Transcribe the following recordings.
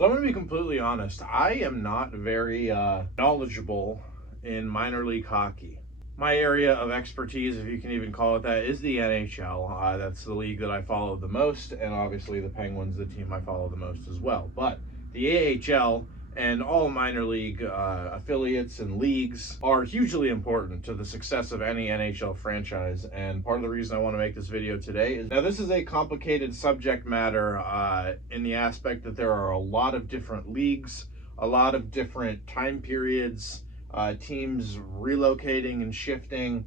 So I'm going to be completely honest. I am not very knowledgeable in minor league hockey. My area of expertise, if you can even call it that, is the NHL. That's the league that I follow the most, and obviously the Penguins, the team I follow the most as well. But the AHL and all minor league affiliates and leagues are hugely important to the success of any NHL franchise. And part of the reason I want to make this video today is, now this is a complicated subject matter in the aspect that there are a lot of different leagues, a lot of different time periods, teams relocating and shifting.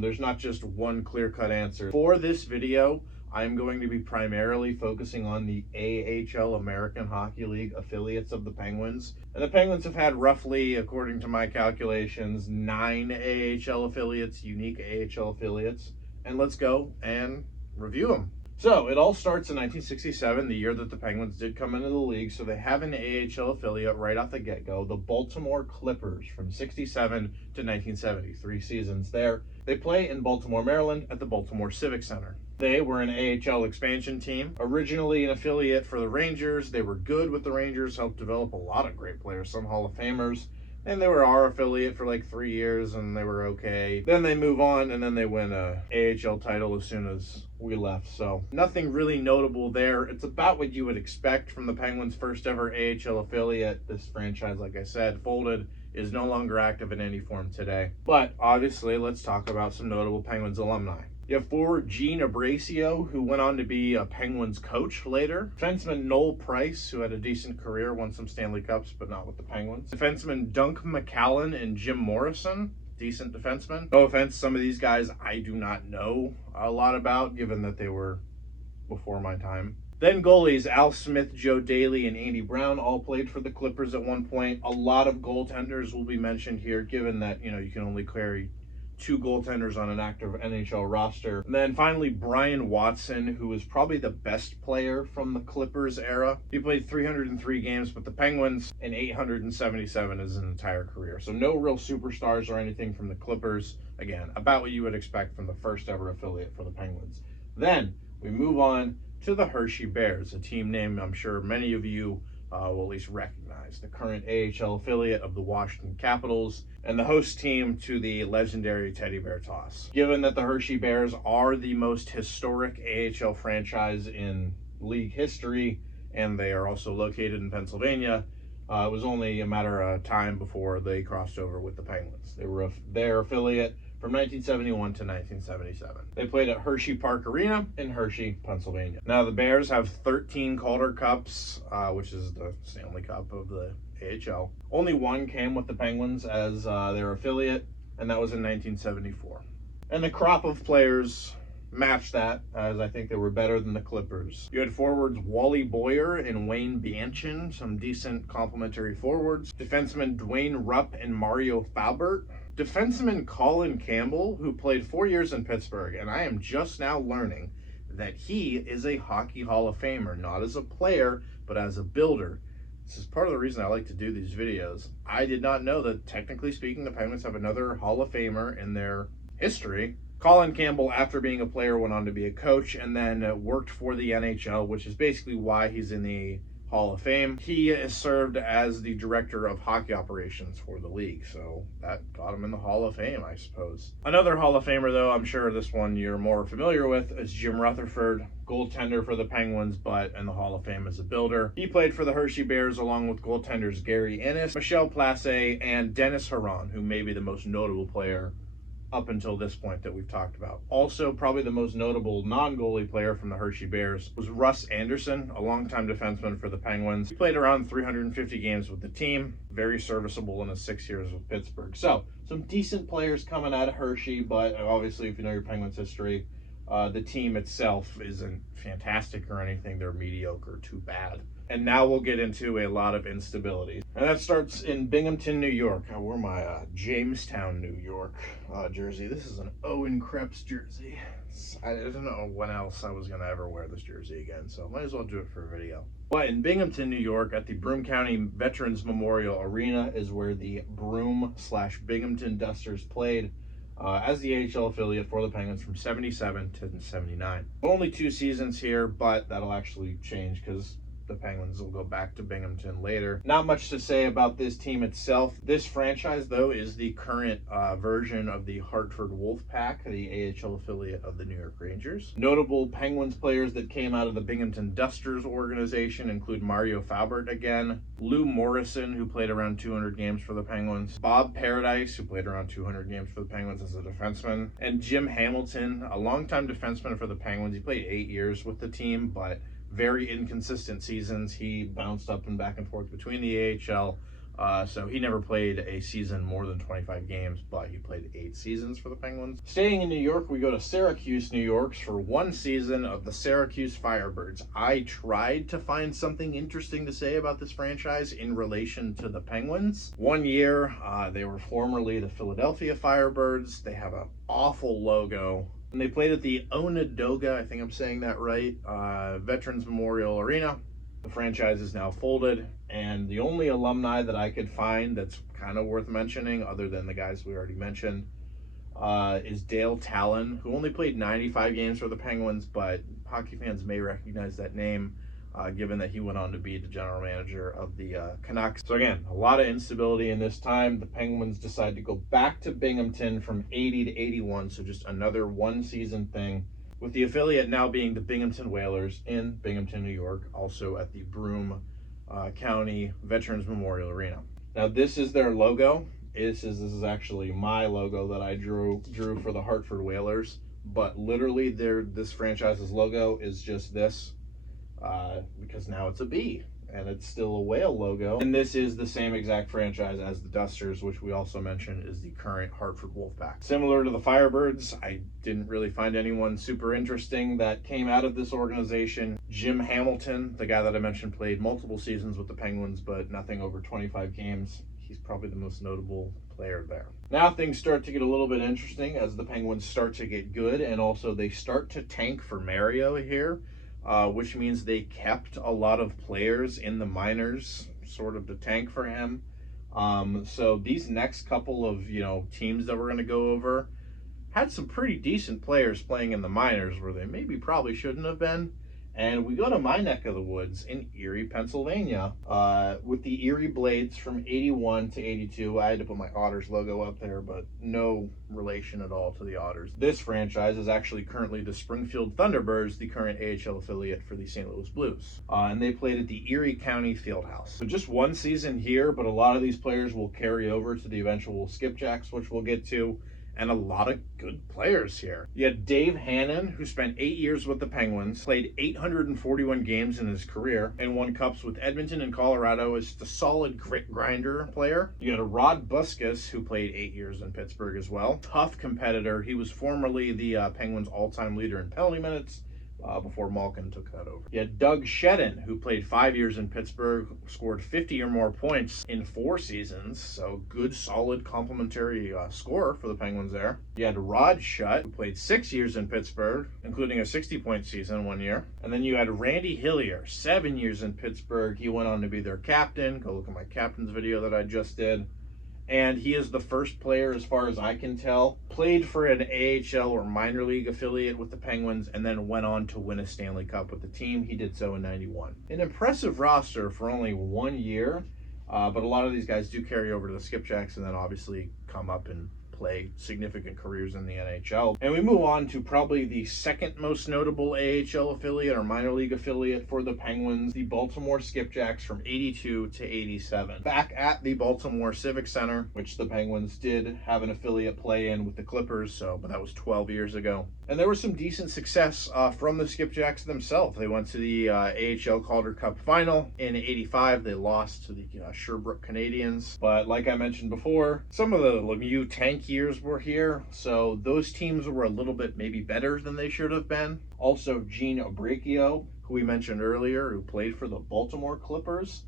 There's not just one clear-cut answer. For this video, I'm going to be primarily focusing on the AHL, American Hockey League affiliates of the Penguins. And the Penguins have had roughly, according to my calculations, 9 AHL affiliates, unique AHL affiliates. And let's go and review them. So it all starts in 1967, the year that the Penguins did come into the league. So they have an AHL affiliate right off the get-go, the Baltimore Clippers, from 67 to 1970, 3 seasons there. They play in Baltimore, Maryland at the Baltimore Civic Center. They were an AHL expansion team, originally an affiliate for the Rangers. They were good with the Rangers, helped develop a lot of great players, some Hall of Famers. And they were our affiliate for like 3 years, and they were okay. Then they move on, and then they win a AHL title as soon as we left. So nothing really notable there. It's about what you would expect from the Penguins' first ever AHL affiliate. This franchise, like I said, folded, is no longer active in any form today. But obviously, let's talk about some notable Penguins alumni. You have forward Gene Abrasio, who went on to be a Penguins coach later. Defenseman Noel Price, who had a decent career, won some Stanley Cups, but not with the Penguins. Defenseman Dunk McCallum and Jim Morrison, decent defensemen. No offense, some of these guys I do not know a lot about, given that they were before my time. Then goalies Al Smith, Joe Daly, and Andy Brown all played for the Clippers at one point. A lot of goaltenders will be mentioned here, given that, you can only carry 2 goaltenders on an active NHL roster. And then finally, Brian Watson, who was probably the best player from the Clippers era. He played 303 games with the Penguins and 877 his entire career. So no real superstars or anything from the Clippers. Again, about what you would expect from the first ever affiliate for the Penguins. Then we move on to the Hershey Bears, a team name I'm sure many of you will at least recognize, the current AHL affiliate of the Washington Capitals and the host team to the legendary Teddy Bear Toss. Given that the Hershey Bears are the most historic AHL franchise in league history, and they are also located in Pennsylvania, it was only a matter of time before they crossed over with the Penguins. They were their affiliate from 1971 to 1977. They played at Hershey Park Arena in Hershey, Pennsylvania. Now the Bears have 13 Calder Cups, which is the Stanley Cup of the AHL. Only one came with the Penguins as their affiliate, and that was in 1974. And the crop of players matched that, as I think they were better than the Clippers. You had forwards Wally Boyer and Wayne Bianchin, some decent complementary forwards. Defensemen Dwayne Rupp and Mario Faubert. Defenseman Colin Campbell, who played 4 years in Pittsburgh, and I am just now learning that he is a Hockey Hall of Famer, not as a player, but as a builder. This is part of the reason I like to do these videos. I did not know that, technically speaking, the Penguins have another Hall of Famer in their history. Colin Campbell, after being a player, went on to be a coach and then worked for the NHL, which is basically why he's in the Hall of Fame. He has served as the director of hockey operations for the league, so that got him in the Hall of Fame, I suppose. Another Hall of Famer, though, I'm sure this one you're more familiar with, is Jim Rutherford, goaltender for the Penguins, but in the Hall of Fame as a builder. He played for the Hershey Bears along with goaltenders Gary Ennis, Michel Placé, and Dennis Herron, who may be the most notable player up until this point that we've talked about. Also, probably the most notable non-goalie player from the Hershey Bears was Russ Anderson, a longtime defenseman for the Penguins. He played around 350 games with the team, very serviceable in his 6 years with Pittsburgh. So, some decent players coming out of Hershey, but obviously, if you know your Penguins history, the team itself isn't fantastic or anything. They're mediocre, too bad. And now we'll get into a lot of instability. And that starts in Binghamton, New York. I wore my Jamestown, New York jersey. This is an Owen Krebs jersey. I don't know when else I was going to ever wear this jersey again, so might as well do it for a video. But in Binghamton, New York, at the Broome County Veterans Memorial Arena is where the Broome/Binghamton Dusters played as the AHL affiliate for the Penguins from 77 to 79. Only 2 seasons here, but that'll actually change because the Penguins will go back to Binghamton later. Not much to say about this team itself. This franchise, though, is the current version of the Hartford Wolfpack, the AHL affiliate of the New York Rangers. Notable Penguins players that came out of the Binghamton Dusters organization include Mario Faubert again, Lou Morrison, who played around 200 games for the Penguins, Bob Paradise, who played around 200 games for the Penguins as a defenseman, and Jim Hamilton, a longtime defenseman for the Penguins. He played 8 years with the team, but very inconsistent seasons. He bounced up and back and forth between the AHL, so he never played a season more than 25 games, but he played 8 seasons for the Penguins. Staying in New York, we go to Syracuse, New York for one season of the Syracuse Firebirds. I tried to find something interesting to say about this franchise in relation to the Penguins. 1 year, they were formerly the Philadelphia Firebirds. They have an awful logo. And they played at the Onondaga, I think I'm saying that right, Veterans Memorial Arena. The franchise is now folded, and the only alumni that I could find that's kind of worth mentioning, other than the guys we already mentioned, is Dale Talon, who only played 95 games for the Penguins, but hockey fans may recognize that name, given that he went on to be the general manager of the Canucks. So again, a lot of instability in this time. The Penguins decide to go back to Binghamton from 80 to 81, so just another one-season thing, with the affiliate now being the Binghamton Whalers in Binghamton, New York, also at the Broome County Veterans Memorial Arena. Now, this is their logo. This is actually my logo that I drew for the Hartford Whalers, but literally this franchise's logo is just this. Because now it's a bee, and it's still a whale logo. And this is the same exact franchise as the Dusters, which we also mentioned is the current Hartford Wolfpack. Similar to the Firebirds, I didn't really find anyone super interesting that came out of this organization. Jim Hamilton, the guy that I mentioned, played multiple seasons with the Penguins, but nothing over 25 games. He's probably the most notable player there. Now things start to get a little bit interesting as the Penguins start to get good, and also they start to tank for Mario here. Which means they kept a lot of players in the minors, sort of to tank for him. So these next couple of teams that we're going to go over had some pretty decent players playing in the minors where they maybe probably shouldn't have been. And we go to my neck of the woods in Erie, Pennsylvania, with the Erie Blades from 81 to 82. I had to put my Otters logo up there, but no relation at all to the Otters. This franchise is actually currently the Springfield Thunderbirds, the current AHL affiliate for the St. Louis Blues. And they played at the Erie County Fieldhouse. So just one season here, but a lot of these players will carry over to the eventual Skipjacks, which we'll get to. And a lot of good players here. You had Dave Hannon, who spent 8 years with the Penguins, played 841 games in his career, and won cups with Edmonton and Colorado as the solid grit grinder player. You had a Rod Buskus, who played 8 years in Pittsburgh as well. Tough competitor. He was formerly the Penguins' all-time leader in penalty minutes, before Malkin took that over. You had Doug Shedden, who played 5 years in Pittsburgh, scored 50 or more points in 4 seasons, so good, solid, complementary scorer for the Penguins there. You had Rod Schutt, who played 6 years in Pittsburgh, including a 60-point season 1 year. And then you had Randy Hillier, 7 years in Pittsburgh. He went on to be their captain. Go look at my captain's video that I just did. And he is the first player, as far as I can tell, played for an AHL or minor league affiliate with the Penguins and then went on to win a Stanley Cup with the team. He did so in 91. An impressive roster for only 1 year, but a lot of these guys do carry over to the Skipjacks and then obviously come up and play significant careers in the NHL. And we move on to probably the second most notable AHL affiliate or minor league affiliate for the Penguins, the Baltimore Skipjacks from 82 to 87. Back at the Baltimore Civic Center, which the Penguins did have an affiliate play in with the Clippers, but that was 12 years ago. And there was some decent success from the Skipjacks themselves. They went to the AHL Calder Cup final in 85. They lost to the Sherbrooke Canadiens. But like I mentioned before, some of the Lemieux tank years were here, so those teams were a little bit maybe better than they should have been. Also, Gene Abracchio, who we mentioned earlier, who played for the Baltimore Clippers,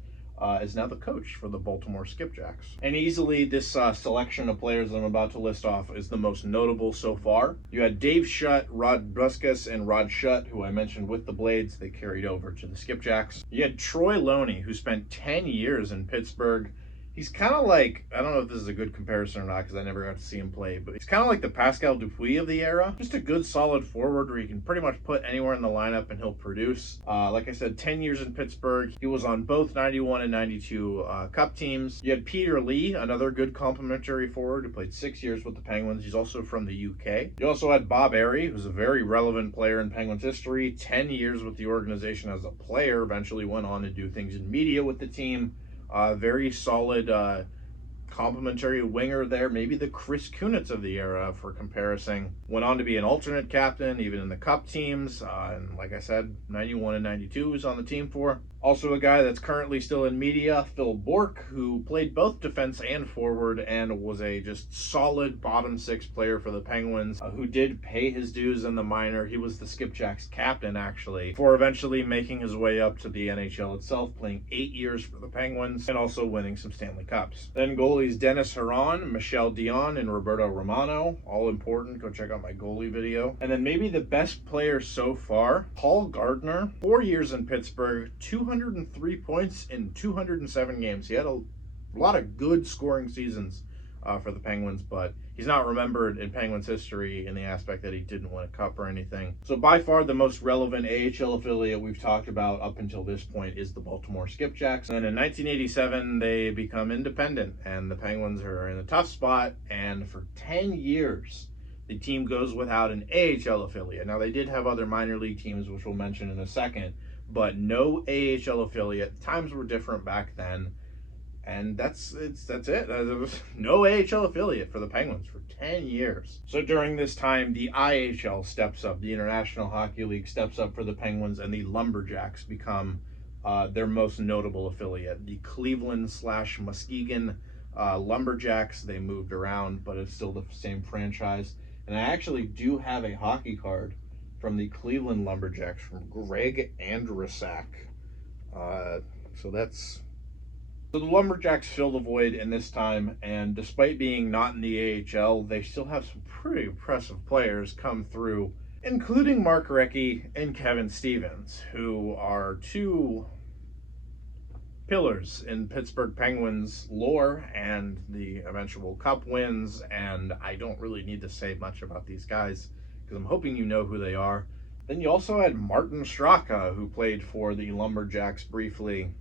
is now the coach for the Baltimore Skipjacks. And easily this selection of players I'm about to list off is the most notable so far. You had Dave Schutt, Rod Buskus, and Rod Schutt, who I mentioned with the Blades. They carried over to the Skipjacks. You had Troy Loney, who spent 10 years in Pittsburgh. He's kind of like, I don't know if this is a good comparison or not because I never got to see him play, but he's kind of like the Pascal Dupuis of the era. Just a good solid forward where you can pretty much put anywhere in the lineup and he'll produce. Like I said, 10 years in Pittsburgh. He was on both 91 and 92 Cup teams. You had Peter Lee, another good complimentary forward who played 6 years with the Penguins. He's also from the UK. You also had Bob Airey, who's a very relevant player in Penguins history. 10 years with the organization as a player, eventually went on to do things in media with the team. Very solid complimentary winger there, maybe the Chris Kunitz of the era for comparison. Went on to be an alternate captain, even in the Cup teams. And like I said, 91 and 92 was on the team for. Also a guy that's currently still in media, Phil Bourque, who played both defense and forward and was a just solid bottom six player for the Penguins, who did pay his dues in the minor. He was the Skipjacks captain, actually, before eventually making his way up to the NHL itself, playing 8 years for the Penguins and also winning some Stanley Cups. Then goalies Dennis Herron, Michel Dion, and Roberto Romano, all important. Go check out my goalie video. And then maybe the best player so far, Paul Gardner, 4 years in Pittsburgh, 203 points in 207 games. He had a lot of good scoring seasons for the Penguins, but he's not remembered in Penguins history in the aspect that he didn't win a cup or anything. So by far the most relevant AHL affiliate we've talked about up until this point is the Baltimore Skipjacks. And in 1987, they become independent, and the Penguins are in a tough spot, and for 10 years, the team goes without an AHL affiliate. Now, they did have other minor league teams, which we'll mention in a second, but no AHL affiliate. Times were different back then, and that's it. There was no AHL affiliate for the Penguins for 10 years. So during this time, the IHL steps up, the International Hockey League steps up for the Penguins, and the Lumberjacks become their most notable affiliate. The Cleveland/Muskegon Lumberjacks, they moved around, but it's still the same franchise. And I actually do have a hockey card from the Cleveland Lumberjacks from Greg Andrusak. So the Lumberjacks fill the void in this time, and despite being not in the AHL, they still have some pretty impressive players come through, including Mark Recchi and Kevin Stevens, who are two pillars in Pittsburgh Penguins lore and the eventual Cup wins, and I don't really need to say much about these guys because I'm hoping you know who they are. Then you also had Martin Straka, who played for the Lumberjacks briefly.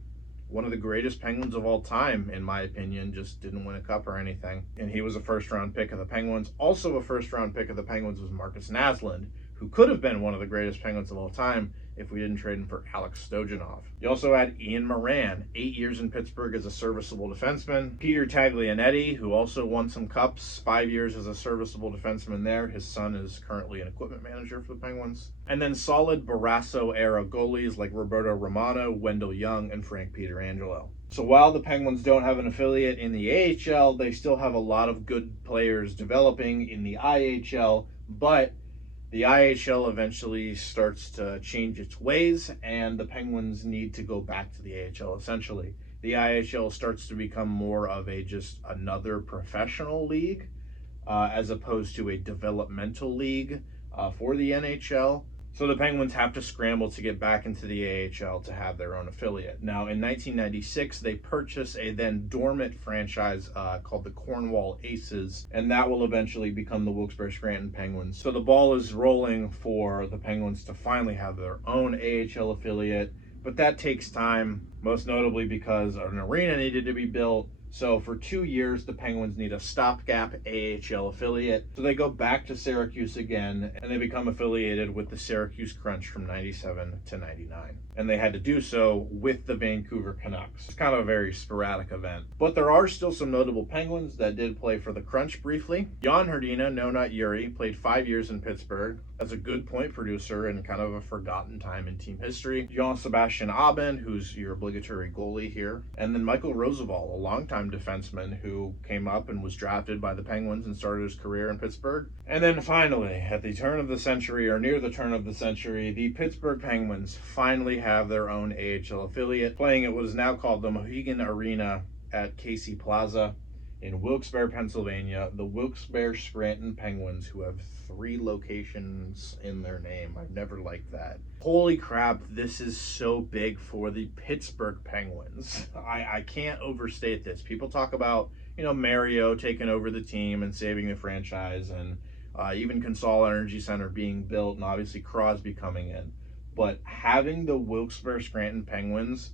One of the greatest Penguins of all time, in my opinion, just didn't win a cup or anything. And he was a first-round pick of the Penguins. Also a first-round pick of the Penguins was Marcus Naslund, who could have been one of the greatest Penguins of all time if we didn't trade him for Alex Stojanov. You also had Ian Moran, 8 years in Pittsburgh as a serviceable defenseman. Peter Taglianetti, who also won some cups, 5 years as a serviceable defenseman there. His son is currently an equipment manager for the Penguins. And then solid Barrasso-era goalies like Roberto Romano, Wendell Young, and Frank Pietrangelo. So while the Penguins don't have an affiliate in the AHL, they still have a lot of good players developing in the IHL, but the IHL eventually starts to change its ways, and the Penguins need to go back to the AHL, essentially. The IHL starts to become more of just another professional league, as opposed to a developmental league for the NHL. So the Penguins have to scramble to get back into the AHL to have their own affiliate. Now, in 1996, they purchase a then dormant franchise called the Cornwall Aces, and that will eventually become the Wilkes-Barre Scranton Penguins. So the ball is rolling for the Penguins to finally have their own AHL affiliate, but that takes time, most notably because an arena needed to be built. So for 2 years, the Penguins need a stopgap AHL affiliate. So they go back to Syracuse again, and they become affiliated with the Syracuse Crunch from 97 to 99. And they had to do so with the Vancouver Canucks. It's kind of a very sporadic event. But there are still some notable Penguins that did play for the Crunch briefly. Jan Hrdina, no not Yuri, played 5 years in Pittsburgh as a good point producer and kind of a forgotten time in team history. Jean-Sebastian Aubin, who's your obligatory goalie here. And then Michael Roosevelt, a longtime defenseman who came up and was drafted by the Penguins and started his career in Pittsburgh. And then finally, at the turn of the century, or near the turn of the century, the Pittsburgh Penguins finally have their own AHL affiliate, playing at what is now called the Mohegan Arena at Casey Plaza. in Wilkes-Barre, Pennsylvania, the Wilkes-Barre Scranton Penguins, who have 3 locations in their name. I've never liked that. Holy crap, this is so big for the Pittsburgh Penguins. I can't overstate this. People talk about, Mario taking over the team and saving the franchise, and even Consol Energy Center being built, and obviously Crosby coming in. But having the Wilkes-Barre Scranton Penguins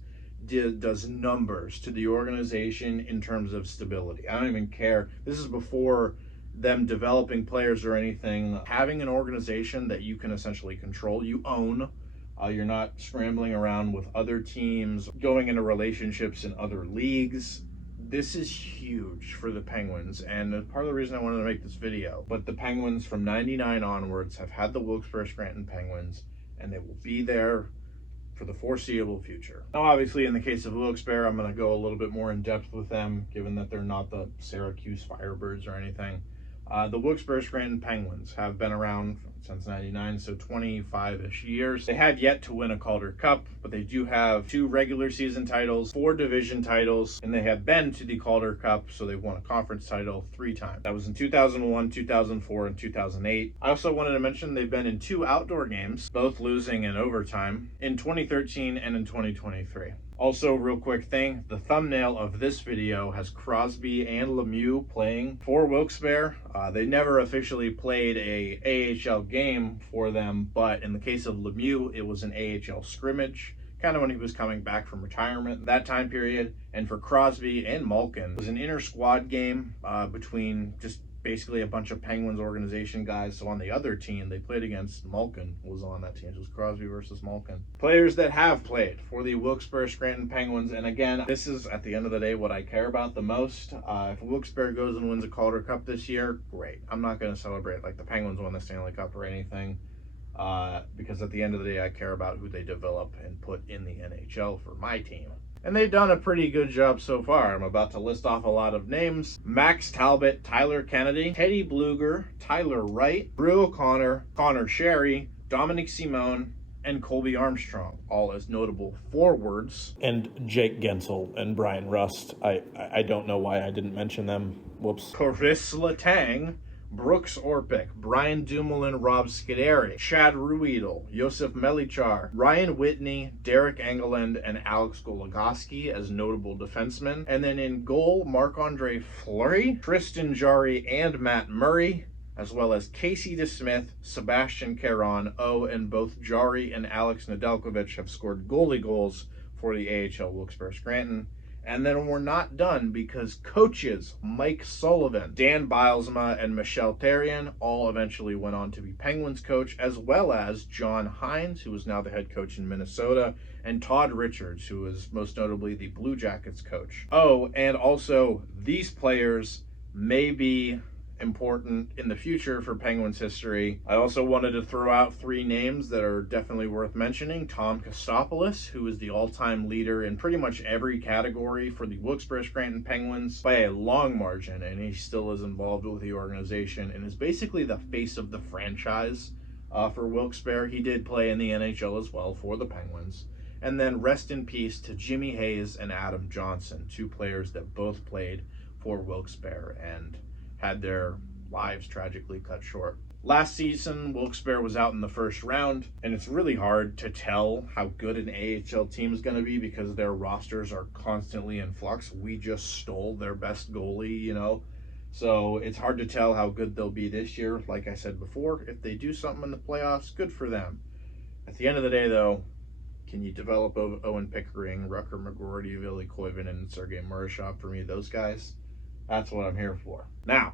does numbers to the organization in terms of stability. I don't even care. This is before them developing players or anything. Having an organization that you can essentially control, you own. You're not scrambling around with other teams, going into relationships in other leagues. This is huge for the Penguins, and part of the reason I wanted to make this video. But the Penguins from 99 onwards have had the Wilkes-Barre Scranton Penguins, and they will be there for the foreseeable future. Now, obviously, in the case of Wilkes-Barre, I'm going to go a little bit more in depth with them, given that they're not the Syracuse Firebirds or anything. The Wilkes-Barre Scranton Penguins have been around since 99, so 25-ish years. They have yet to win a Calder Cup, but they do have 2 regular season titles, 4 division titles, and they have been to the Calder Cup, so they've won a conference title 3 times. That was in 2001, 2004, and 2008. I also wanted to mention they've been in 2 outdoor games, both losing in overtime, in 2013 and in 2023. Also, real quick thing, the thumbnail of this video has Crosby and Lemieux playing for Wilkes-Barre. They never officially played a AHL game for them, but in the case of Lemieux, it was an AHL scrimmage, kind of when he was coming back from retirement, that time period. And for Crosby and Malkin, it was an inter-squad game between just basically a bunch of Penguins organization guys. So on the other team they played against, Malkin was on that team. It was Crosby versus Malkin. Players that have played for the Wilkes-Barre Scranton Penguins. And again, this is at the end of the day what I care about the most. If Wilkes-Barre goes and wins a Calder Cup this year, great. I'm not going to celebrate like the Penguins won the Stanley Cup or anything, because at the end of the day I care about who they develop and put in the NHL for my team. And they've done a pretty good job so far. I'm about to list off a lot of names. Max Talbot, Tyler Kennedy, Teddy Bluger, Tyler Wright, Drew O'Connor, Connor Sherry, Dominic Simone, and Colby Armstrong, all as notable forwards. And Jake Gensel and Brian Rust. I don't know why I didn't mention them. Whoops. Chris Letang, Brooks Orpik, Brian Dumoulin, Rob Scuderi, Chad Ruedel, Josef Melichar, Ryan Whitney, Derek Engeland, and Alex Goligoski as notable defensemen. And then in goal, Marc-Andre Fleury, Tristan Jarry, and Matt Murray, as well as Casey DeSmith, Sebastian Caron, and both Jarry and Alex Nedeljkovic have scored goalie goals for the AHL Wilkes-Barre Scranton. And then we're not done, because coaches Mike Sullivan, Dan Bilesma, and Michel Therrien all eventually went on to be Penguins coach, as well as John Hines, who is now the head coach in Minnesota, and Todd Richards, who is most notably the Blue Jackets coach. Oh, and also these players may be important in the future for Penguins history. I also wanted to throw out 3 names that are definitely worth mentioning. Tom Kostopoulos, who is the all-time leader in pretty much every category for the Wilkes-Barre Scranton Penguins by a long margin, and he still is involved with the organization and is basically the face of the franchise for Wilkes-Barre. He did play in the NHL as well for the Penguins. And then rest in peace to Jimmy Hayes and Adam Johnson, 2 players that both played for Wilkes-Barre and had their lives tragically cut short. Last season, Wilkes-Barre was out in the first round, and it's really hard to tell how good an AHL team is going to be because their rosters are constantly in flux. We just stole their best goalie, so it's hard to tell how good they'll be this year. Like I said before, if they do something in the playoffs, good for them. At the end of the day, though, can you develop Owen Pickering, Rucker McGroarty, Ville Koivunen, and Sergei Murashov for me? Those guys, that's what I'm here for. Now,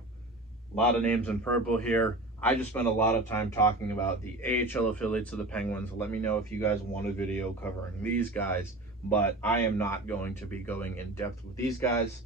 a lot of names in purple here. I just spent a lot of time talking about the AHL affiliates of the Penguins. Let me know if you guys want a video covering these guys, but I am not going to be going in depth with these guys.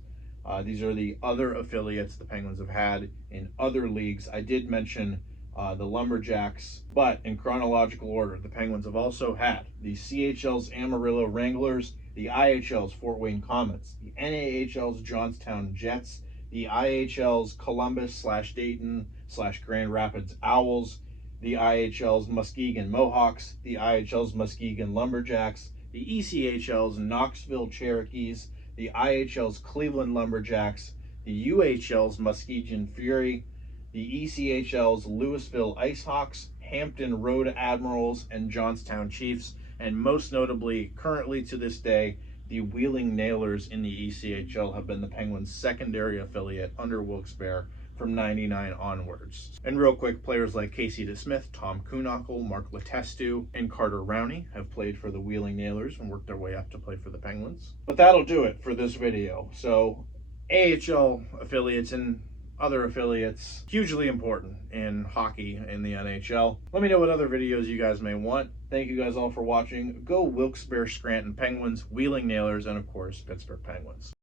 These are the other affiliates the Penguins have had in other leagues. I did mention the Lumberjacks, but in chronological order, the Penguins have also had the CHL's Amarillo Wranglers, the IHL's Fort Wayne Comets, the NAHL's Johnstown Jets, the IHL's Columbus/Dayton/Grand Rapids Owls, the IHL's Muskegon Mohawks, the IHL's Muskegon Lumberjacks, the ECHL's Knoxville Cherokees, the IHL's Cleveland Lumberjacks, the UHL's Muskegon Fury, the ECHL's Louisville IceHawks, Hampton Road Admirals, and Johnstown Chiefs, and most notably, currently to this day, the Wheeling Nailers in the ECHL have been the Penguins' secondary affiliate under Wilkes-Barre from '99 onwards. And real quick, players like Casey DeSmith, Tom Kuhnackel, Mark Letestu, and Carter Rowney have played for the Wheeling Nailers and worked their way up to play for the Penguins. But that'll do it for this video. So AHL affiliates and other affiliates, hugely important in hockey in the NHL. Let me know what other videos you guys may want. Thank you guys all for watching. Go Wilkes-Barre Scranton Penguins, Wheeling Nailers, and of course, Pittsburgh Penguins.